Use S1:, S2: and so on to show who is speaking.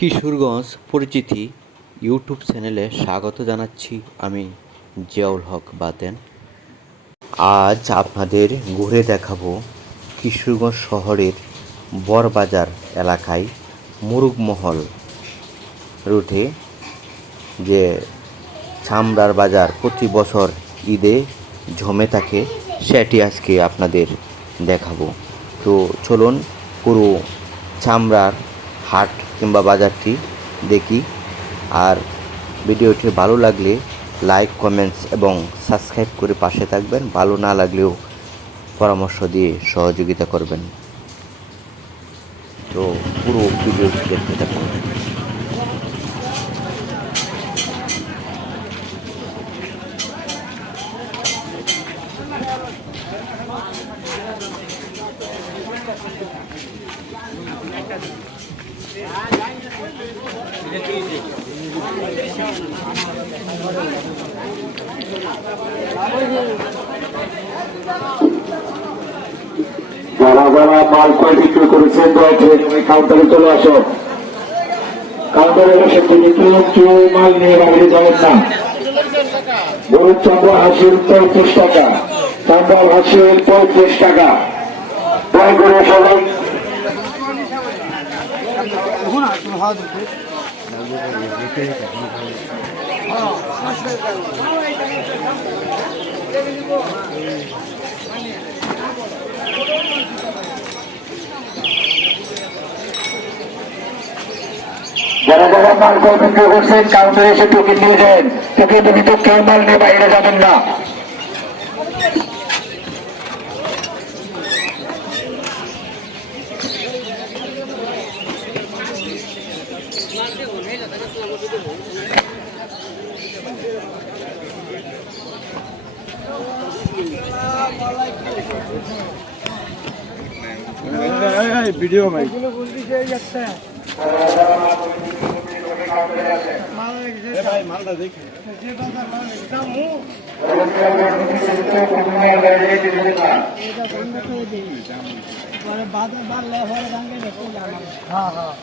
S1: কিশোরগঞ্জ পরিচিতি ইউটিউব চ্যানেলে স্বাগত জানাচ্ছি আমি জিয়াউল হক বাতেন। আজ আপনাদের ঘুরে দেখাবো কিশোরগঞ্জ শহরের বরবাজার এলাকায় মুরুগমহল রুটে, যে চামড়ার বাজার প্রতি বছর ঈদে জমে থাকে, সেটি আজকে আপনাদের দেখাবো। তো চলুন পুরো চামড়ার হাট কিংবা বাজারটি দেখি। আর ভিডিওটি ভালো লাগলে লাইক, কমেন্টস এবং সাবস্ক্রাইব করে পাশে থাকবেন। ভালো না লাগলেও পরামর্শ দিয়ে সহযোগিতা করবেন। তো পুরো ভিডিওটি দেখতে থাকুন।
S2: যারা যারা মাল করে বিক্রি করেছেন কাউন্টারে চলে আসো। কাউন্টারে বসে তুমি কেউ কেউ মাল নিয়ে বাইরে যাবেন না। গরুর চামড়া হাসির পঁয়ত্রিশ টাকা চামড়া হাসির পঁয়ত্রিশ টাকা। করে সবাই যারা যারা মাল করে বিক্রি করছেন কাউন্টারে এসে টোকেন নিয়ে যান টোকেন তুমি তো কেউ মাল নিয়ে বাইরে যাবেন না।
S3: ভিডিও ভাই মালটা দেখি।
S4: বাদ বাড়লে হ্যাঁ হ্যাঁ